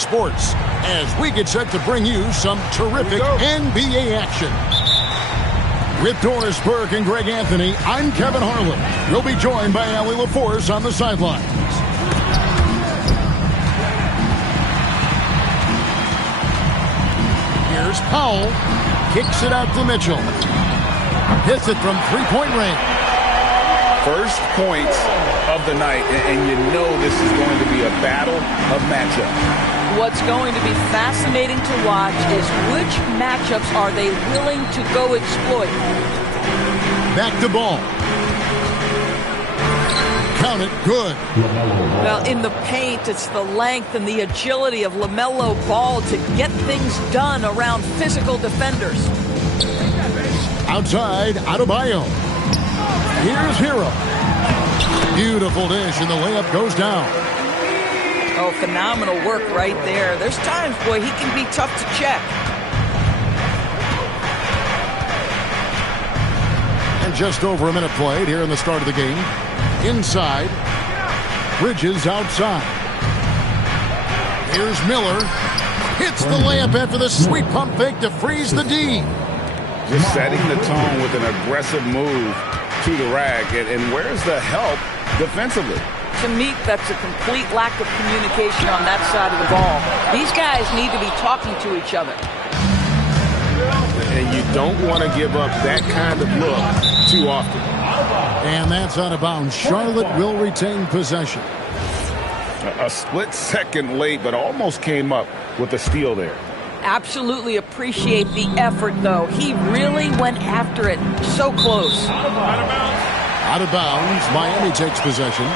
Sports as we get set to bring you some terrific NBA action. With Doris Burke and Greg Anthony, I'm Kevin Harlan. We'll be joined by Allie LaForce on the sidelines. Here's Powell. Kicks it out to Mitchell. Hits it from three-point range. First points of the night, and you know this is going to be a battle of matchups. What's going to be fascinating to watch is which matchups are they willing to go exploit. Back to ball. Count it, good. Well, in the paint, it's the length and the agility of LaMelo Ball to get things done around physical defenders. Outside, Adebayo. Here's Hero. Beautiful dish, and the layup goes down. Oh, phenomenal work right there. There's times, boy, he can be tough to check. And just over a minute played here in the start of the game. Inside. Bridges outside. Here's Miller. Hits the layup after the sweet pump fake to freeze the D. Just setting the tone with an aggressive move to the rack. And where's the help defensively? To me, that's a complete lack of communication on that side of the ball. These guys need to be talking to each other. And you don't want to give up that kind of look too often. And that's out of bounds. Charlotte will retain possession. A split second late, but almost came up with a steal there. Absolutely appreciate the effort, though. He really went after it. So close. Out of bounds. Miami takes possession.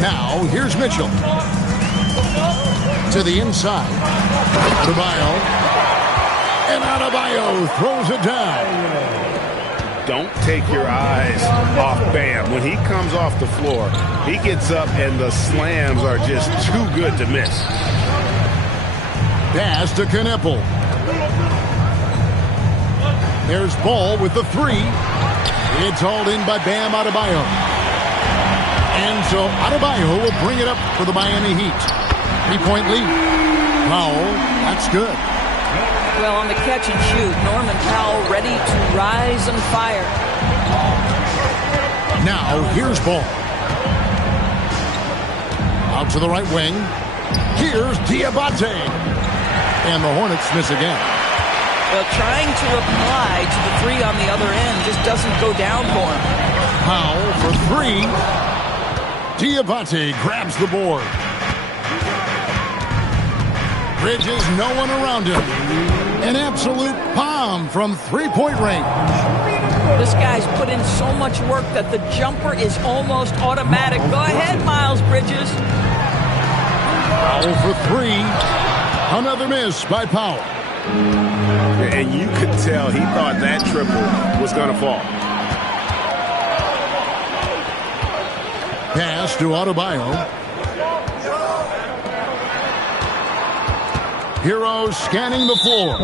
Now, here's Mitchell. To the inside. Adebayo. And Adebayo throws it down. Don't take your eyes off Bam. When he comes off the floor, he gets up and the slams are just too good to miss. Pass to Knippel. There's Ball with the three. It's hauled in by Bam Adebayo. And so Adebayo will bring it up for the Miami Heat. 3-point lead. Powell, that's good. Well, on the catch and shoot, Norman Powell ready to rise and fire. Now, here's Ball. Out to the right wing. Here's Diabate. And the Hornets miss again. Well, trying to reply to the three on the other end just doesn't go down for him. Powell for three. Diabate grabs the board. Bridges, no one around him. An absolute bomb from three-point range. This guy's put in so much work that the jumper is almost automatic. Go ahead, Miles Bridges. Powell for three. Another miss by Powell. And you could tell he thought that triple was going to fall. Pass to Adebayo. Hero scanning the floor.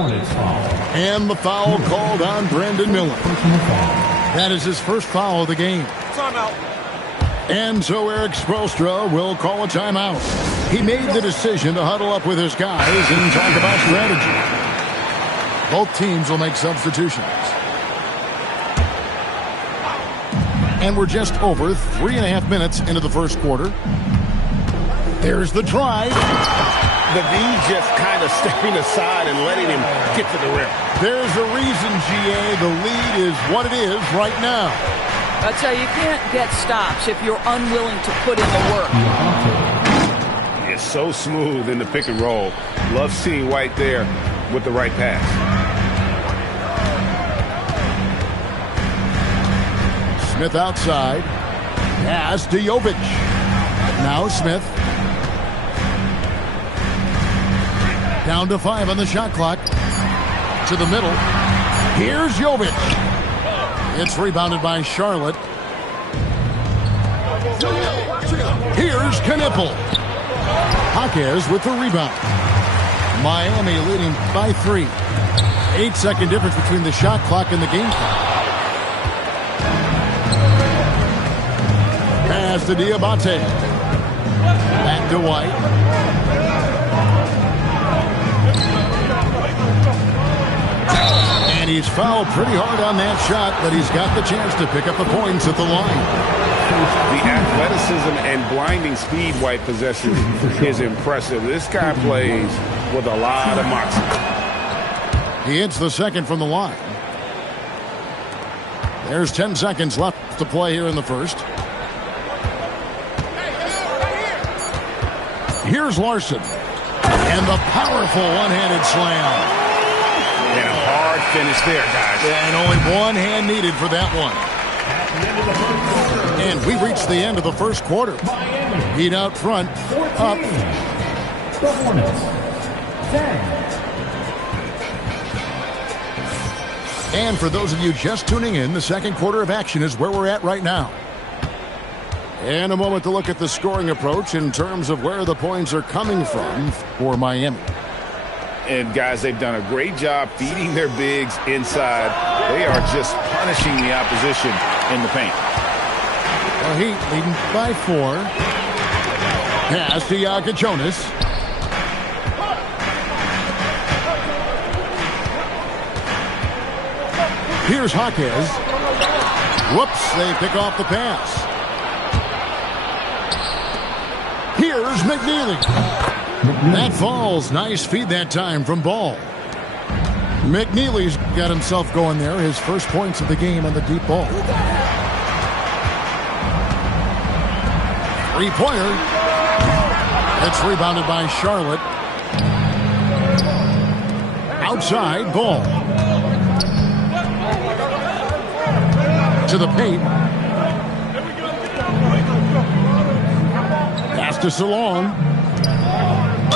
And the foul called on Brandon Miller. That is his first foul of the game. Timeout. And so Eric Spoelstra will call a timeout. He made the decision to huddle up with his guys and talk about strategy. Both teams will make substitutions. And we're just over 3.5 minutes into the first quarter. There's the drive. The D just kind of stepping aside and letting him get to the rim. There's a reason, GA. The lead is what it is right now. I tell you, you can't get stops if you're unwilling to put in the work. It's so smooth in the pick and roll. Love seeing White there with the right pass. Smith outside. Pass to Jovic. Now Smith. Down to 5 on the shot clock. To the middle. Here's Jovic. It's rebounded by Charlotte. Here's Knippel. Jaquez with the rebound. Miami leading by 3. 8-second difference between the shot clock and the game clock. to Diabate. Back to White. And he's fouled pretty hard on that shot, but he's got the chance to pick up the points at the line. The athleticism and blinding speed White possesses is impressive. This guy plays with a lot of moxie. He hits the second from the line. There's 10 seconds left to play here in the first. Here's Larson. And the powerful one-handed slam. And a hard finish there, guys. Yeah, and only one hand needed for that one. And we reached the end of the first quarter. Heat out front. Up. The Hornets. 10. And for those of you just tuning in, the second quarter of action is where we're at right now. And a moment to look at the scoring approach in terms of where the points are coming from for Miami. And, guys, they've done a great job feeding their bigs inside. They are just punishing the opposition in the paint. The Heat leading by 4. Pass to Jonas. Here's Jaquez. Whoops, they pick off the pass. Here's McNeely. That falls. Nice feed that time from Ball. McNeely's got himself going there. His first points of the game on the deep ball. Three-pointer. It's rebounded by Charlotte. Outside, Ball. To the paint. Pass to Salon.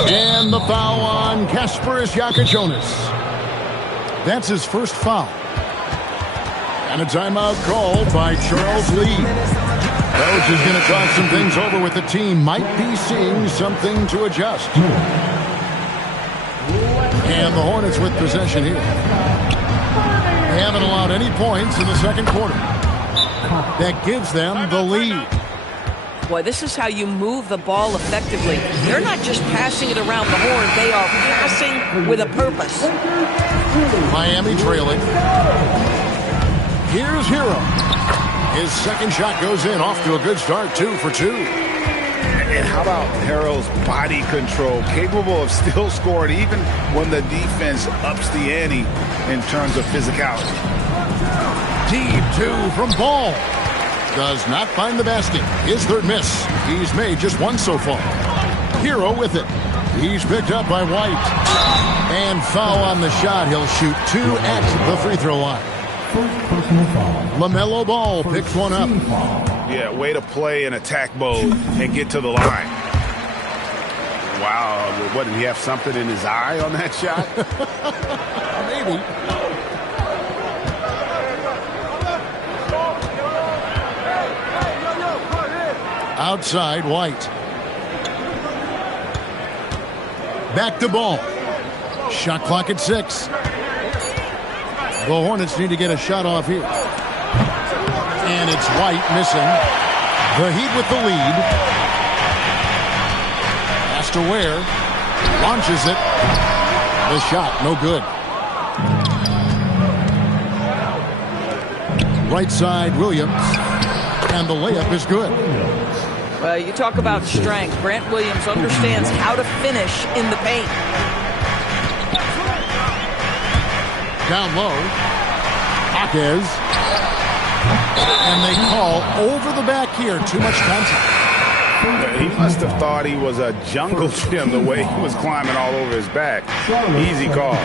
And the foul on Kasparis Jonas. That's his first foul. And a timeout called by Charles Lee. Coach is going to talk some things over with the team. Might be seeing something to adjust. And the Hornets with possession here. They haven't allowed any points in the second quarter. That gives them the lead. Boy, this is how you move the ball effectively. They're not just passing it around the horn. They are passing with a purpose. Miami trailing. Here's Hero. His second shot goes in. Off to a good start. 2 for 2. And how about Harrell's body control? Capable of still scoring even when the defense ups the ante in terms of physicality. Deep 2 from Ball. Does not find the basket. His third miss. He's made just one so far. Hero with it. He's picked up by White. And foul on the shot. He'll shoot 2 at the free throw line. LaMelo Ball picks one up. Yeah, way to play in attack mode and get to the line. Wow, what, did he have something in his eye on that shot? Maybe. Outside, White. Back to Ball. Shot clock at 6. The Hornets need to get a shot off here. And it's White missing. The Heat with the lead. Pass to Ware. Launches it. The shot, no good. Right side, Williams. And the layup is good. Well, you talk about strength. Grant Williams understands how to finish in the paint. Down low. Jaquez. And they call over the back here. Too much contact. He must have thought he was a jungle gym the way he was climbing all over his back. Easy call.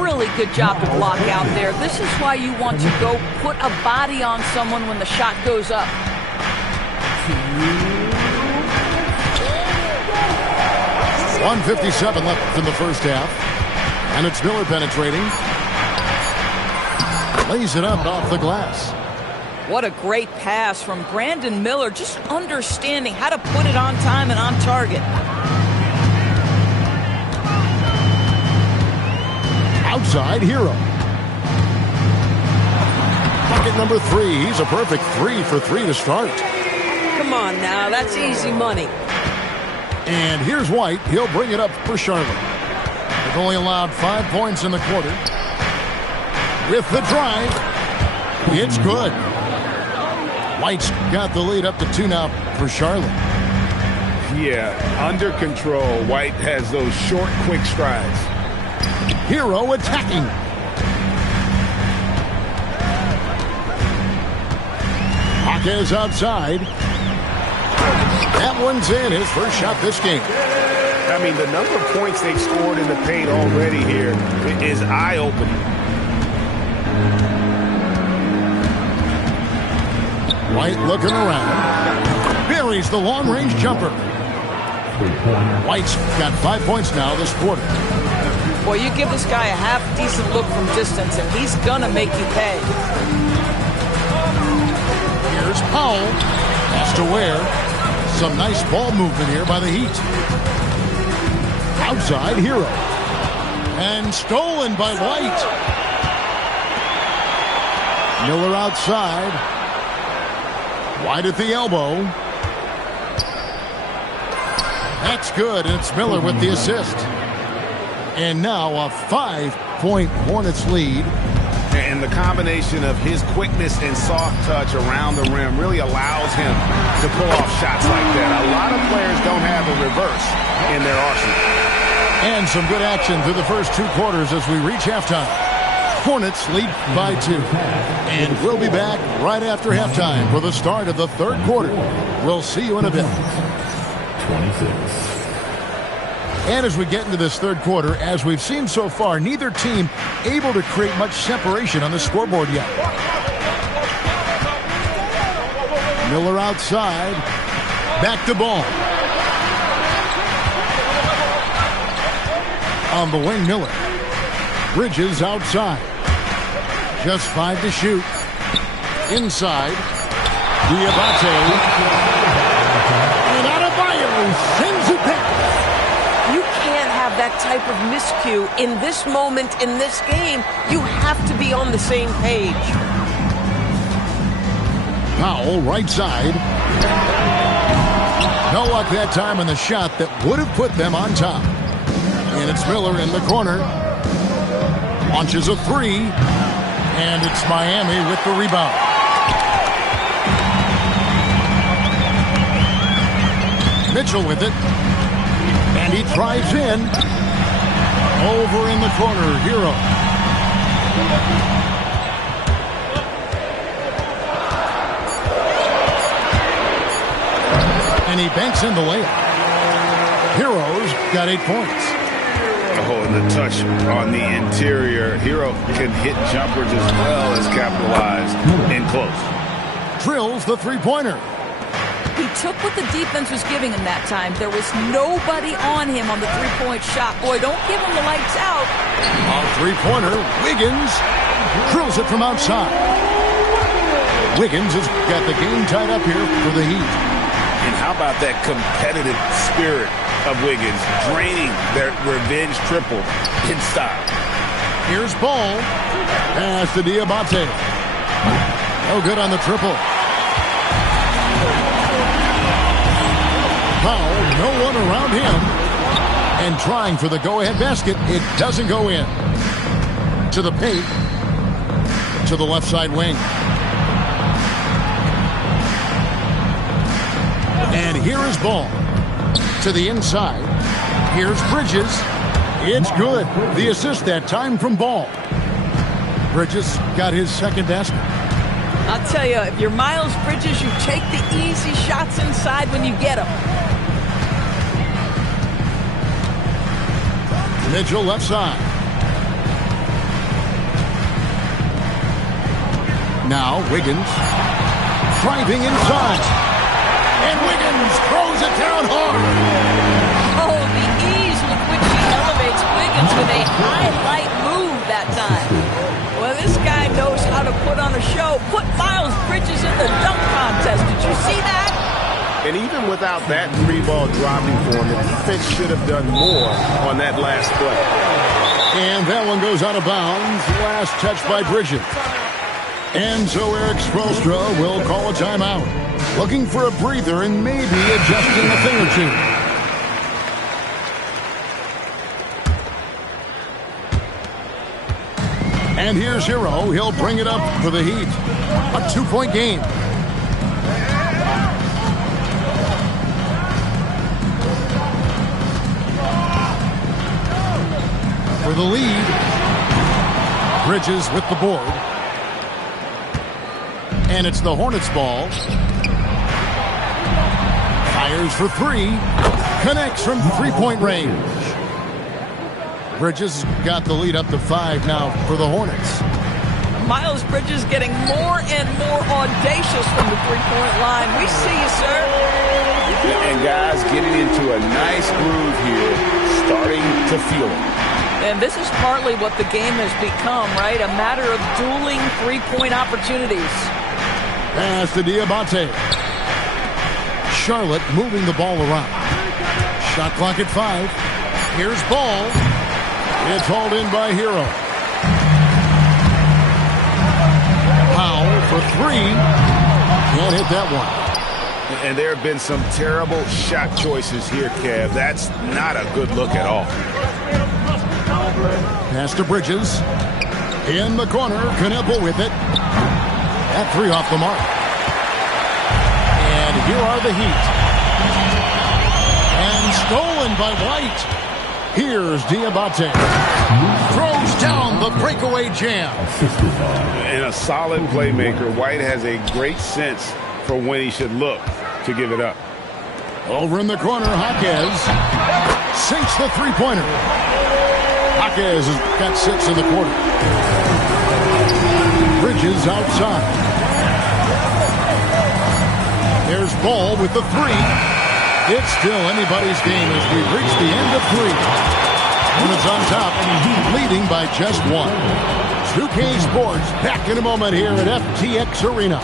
Really good job to block out there. This is why you want to go put a body on someone when the shot goes up. 1:57 left in the first half. And it's Miller penetrating. Lays it up off the glass. What a great pass from Brandon Miller. Just understanding how to put it on time and on target. Outside, Hero. Bucket number 3. He's a perfect 3 for 3 to start. Come on now, that's easy money. And here's White. He'll bring it up for Charlotte. They've only allowed 5 points in the quarter. With the drive, it's good. White's got the lead up to 2 now for Charlotte. Yeah, under control. White has those short, quick strides. Hero attacking. Hawkes outside. That one's in. His first shot this game. I mean, the number of points they've scored in the paint already here is eye-opening. White looking around. Buries the long-range jumper. White's got 5 points now this quarter. Boy, you give this guy a half-decent look from distance, and he's gonna make you pay. Here's Powell. Has to wear. Some nice ball movement here by the Heat. Outside, Hero. And stolen by White. Miller outside. White at the elbow. That's good, and it's Miller with the assist. And now a 5-point Hornets lead. And the combination of his quickness and soft touch around the rim really allows him to pull off shots like that. A lot of players don't have a reverse in their arsenal. And some good action through the first 2 quarters as we reach halftime. Hornets lead by 2. And we'll be back right after halftime for the start of the 3rd quarter. We'll see you in a bit. 26. And as we get into this 3rd quarter, as we've seen so far, neither team able to create much separation on the scoreboard yet. Miller outside. Back to ball. On the wing, Miller. Bridges outside. Just 5 to shoot. Inside. Diabate. And Adebayo sends it back. You can't have that type of miscue in this moment, in this game. You have to be on the same page. Powell, right side. No luck that time on the shot that would have put them on top. And it's Miller in the corner. Launches a 3. And it's Miami with the rebound. Mitchell with it. And he drives in. Over in the corner, Hero. And he banks in the layup. Hero's got 8 points. Oh, and the touch on the interior. Hero can hit jumpers as well as capitalize in close. Drills the 3-pointer. He took what the defense was giving him that time. There was nobody on him on the 3-point shot. Boy, don't give him the lights out. On 3-pointer, Wiggins drills it from outside. Wiggins has got the game tied up here for the Heat. And how about that competitive spirit of Wiggins, draining their revenge triple in style. Here's Ball. Pass to Diabate. No good on the triple. Powell, no one around him. And trying for the go-ahead basket. It doesn't go in. To the paint. To the left side wing. And here is Ball. To the inside. Here's Bridges. It's good. The assist that time from Ball. Bridges got his second basket. I'll tell you, if you're Miles Bridges, you take the easy shots inside when you get them. Mitchell left side. Now Wiggins. Driving inside. And Wiggins throws it down hard. Oh, the ease with which he elevates Wiggins with a highlight move that time. Well, this guy knows how to put on a show. Put Miles Bridges in the dunk contest. Did you see that? And even without that 3-ball dropping for him, the defense should have done more on that last play. And that one goes out of bounds. Last touch by Bridges. And so Eric Spoelstra will call a timeout. Looking for a breather and maybe adjusting a thing or two. And here's Hero. He'll bring it up for the Heat. A 2-point game. For the lead. Bridges with the board. And it's the Hornets' ball. Fires for three. Connects from three-point range. Bridges got the lead up to 5 now for the Hornets. Miles Bridges getting more and more audacious from the three-point line. We see you, sir. And guys getting into a nice groove here, starting to feel it. And this is partly what the game has become, right? A matter of dueling three-point opportunities. Pass to Diabate. Charlotte moving the ball around. Shot clock at 5. Here's Ball. It's hauled in by Hero. Powell for 3. Can't hit that one. And there have been some terrible shot choices here, Kev. That's not a good look at all. Pass to Bridges. In the corner, Knueppel with it. That 3 off the mark. And here are the Heat. And stolen by White. Here's Diabate. Throws down the breakaway jam. And a solid playmaker. White has a great sense for when he should look to give it up. Over in the corner, Jaquez sinks the three-pointer. Jaquez has got 6 in the quarter. Bridges outside. There's Ball with the 3. It's still anybody's game as we reach the end of 3. Hornets on top, leading by just 1. 2K Sports back in a moment here at FTX Arena.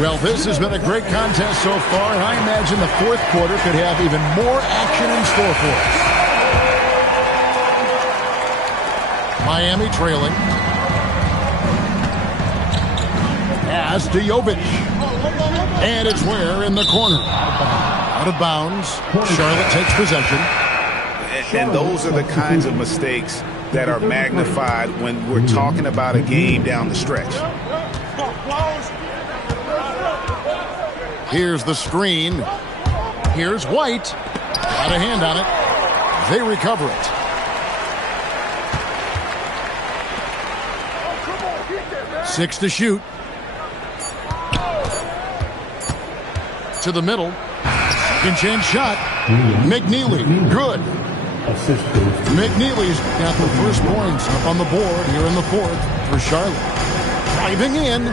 Well, this has been a great contest so far, and I imagine the fourth quarter could have even more action in store for us. Miami trailing. Pass to Jovic. And it's Ware in the corner. Out of bounds. Charlotte takes possession. And those are the kinds of mistakes that are magnified when we're talking about a game down the stretch. Here's the screen. Here's White. Got a hand on it. They recover it. Six to shoot. To the middle. Second chance shot. McNeely. Good. McNeely's got the first points up on the board here in the fourth for Charlotte. Driving in.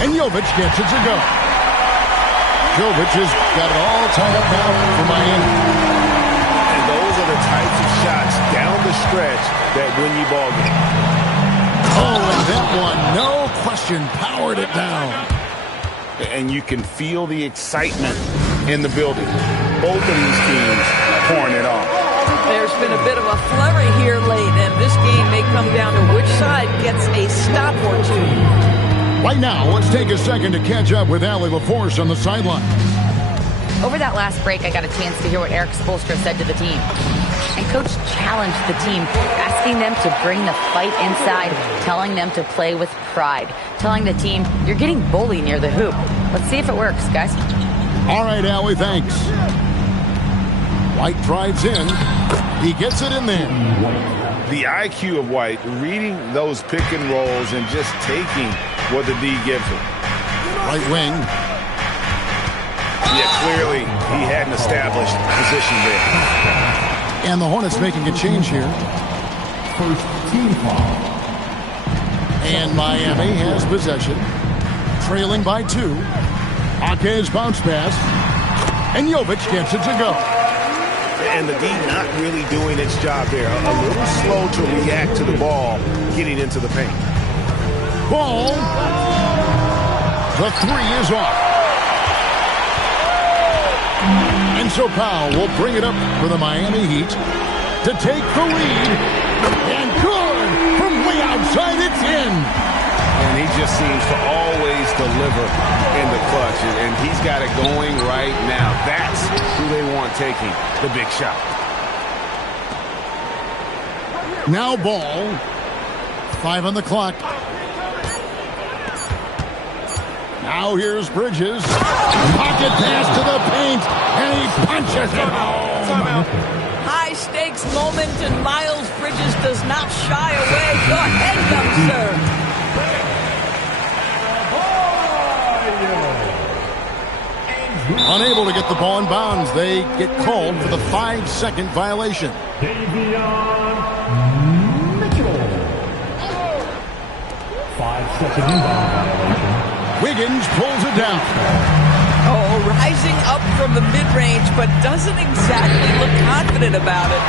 And Jovic gets it to go. Jovic has got it all tied up now for Miami. And those are the types of shots down the stretch that win you ball games. Oh, and that one, no question, powered it down. And you can feel the excitement in the building. Both of these teams pouring it on. There's been a bit of a flurry here late, and this game may come down to which side gets a stop or two. Right now, let's take a second to catch up with Allie LaForce on the sideline. Over that last break, I got a chance to hear what Eric Spoelstra said to the team. And Coach challenged the team, asking them to bring the fight inside, telling them to play with pride, telling the team, you're getting bullied near the hoop. Let's see if it works, guys. All right, Allie, thanks. White drives in. He gets it in there. The IQ of White, reading those pick and rolls and just taking what the D gives him. Right wing. Yeah, clearly he hadn't established position there. And the Hornets making a change here. First team foul. And Miami has possession. Trailing by 2. Jaquez bounce pass. And Jovic gets it to go. And the D not really doing its job there. A little slow to react to the ball getting into the paint. Ball. The 3 is off. And so Powell will bring it up for the Miami Heat to take the lead. And good from And he just seems to always deliver in the clutch. And he's got it going right now. That's who they want taking the big shot. Now ball. 5 on the clock. Now here's Bridges. Pocket pass to the paint. And he punches it home. High stakes moment, and Miles Bridges does not shy away. Go ahead, young sir. Unable to get the ball in bounds. They get called for the 5-second violation. Mitchell. 5-second inbound violation. Wiggins pulls it down. Oh, rising up from the mid-range, but doesn't exactly look confident about it.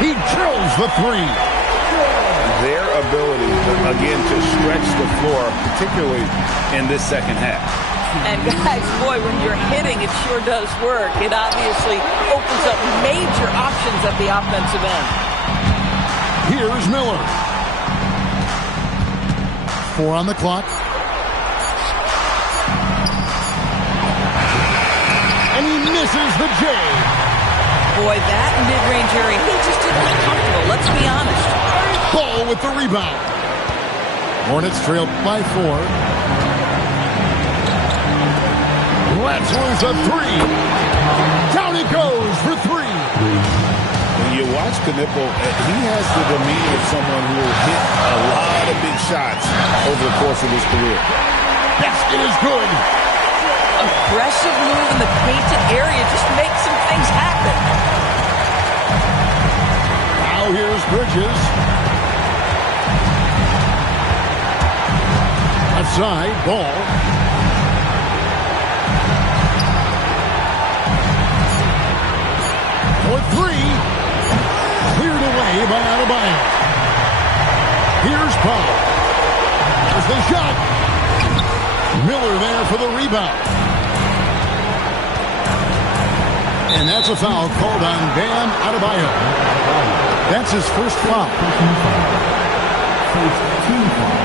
He drills the 3. Their ability, again, to stretch the floor, particularly in this second half. And guys, boy, when you're hitting, it sure does work. It obviously opens up major options at the offensive end. Here's Miller. 4 on the clock. And he misses the J. Boy, that mid-range area, he just didn't look comfortable, let's be honest. Ball with the rebound. Hornets trail by 4. Let's lose a 3. Down it goes for 3. When you watch Knipple, he has the demeanor of someone who will hit a lot of big shots over the course of his career. Basket is good. Aggressive move in the painted area, just make some things happen. Now here's Bridges. Outside, ball. For 3. Cleared away by Adebayo. Here's Paul. There's the shot. Miller there for the rebound. And that's a foul called on Bam Adebayo. That's his first foul. First team foul.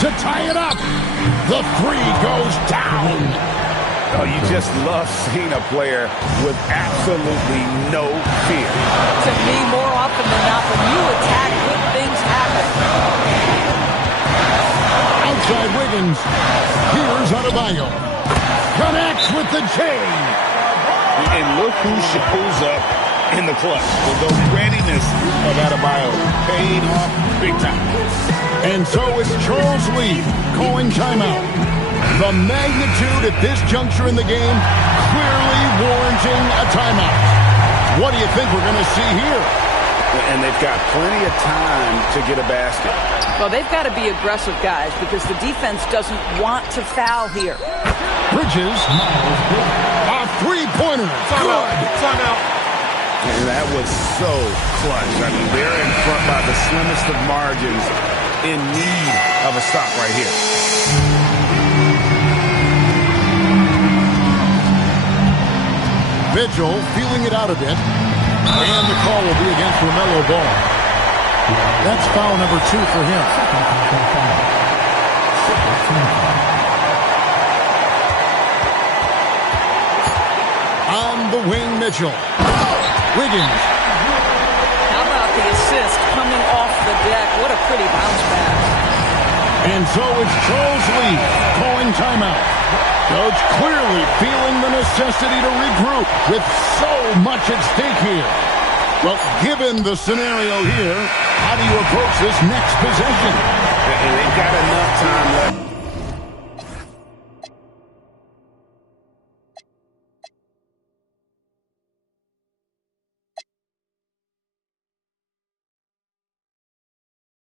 To tie it up. The 3 goes down. Oh, you just love seeing a player with absolutely no fear. To me, more often than not, when you attack, good things happen. Outside Wiggins. Here's Adebayo. Connects with the J. And look who shows up in the clutch. The readiness of Adebayo paid off big time. And so it's Charles Lee calling timeout. The magnitude at this juncture in the game clearly warranting a timeout. What do you think we're going to see here? And they've got plenty of time to get a basket. Well, they've got to be aggressive, guys, because the defense doesn't want to foul here. Bridges, a 3-pointer. Good. Timeout. And that was so clutch. I mean, they're in front by the slimmest of margins, in need of a stop right here. Vigil feeling it out a bit. And the call will be against LaMelo Ball. That's foul number 2 for him. On the wing, Mitchell. Wiggins. How about the assist coming off the deck? What a pretty bounce back. And so it's Charles Lee calling timeout. Coach clearly feeling the necessity to regroup with so much at stake here. Well, given the scenario here, how do you approach this next possession? And they've got enough time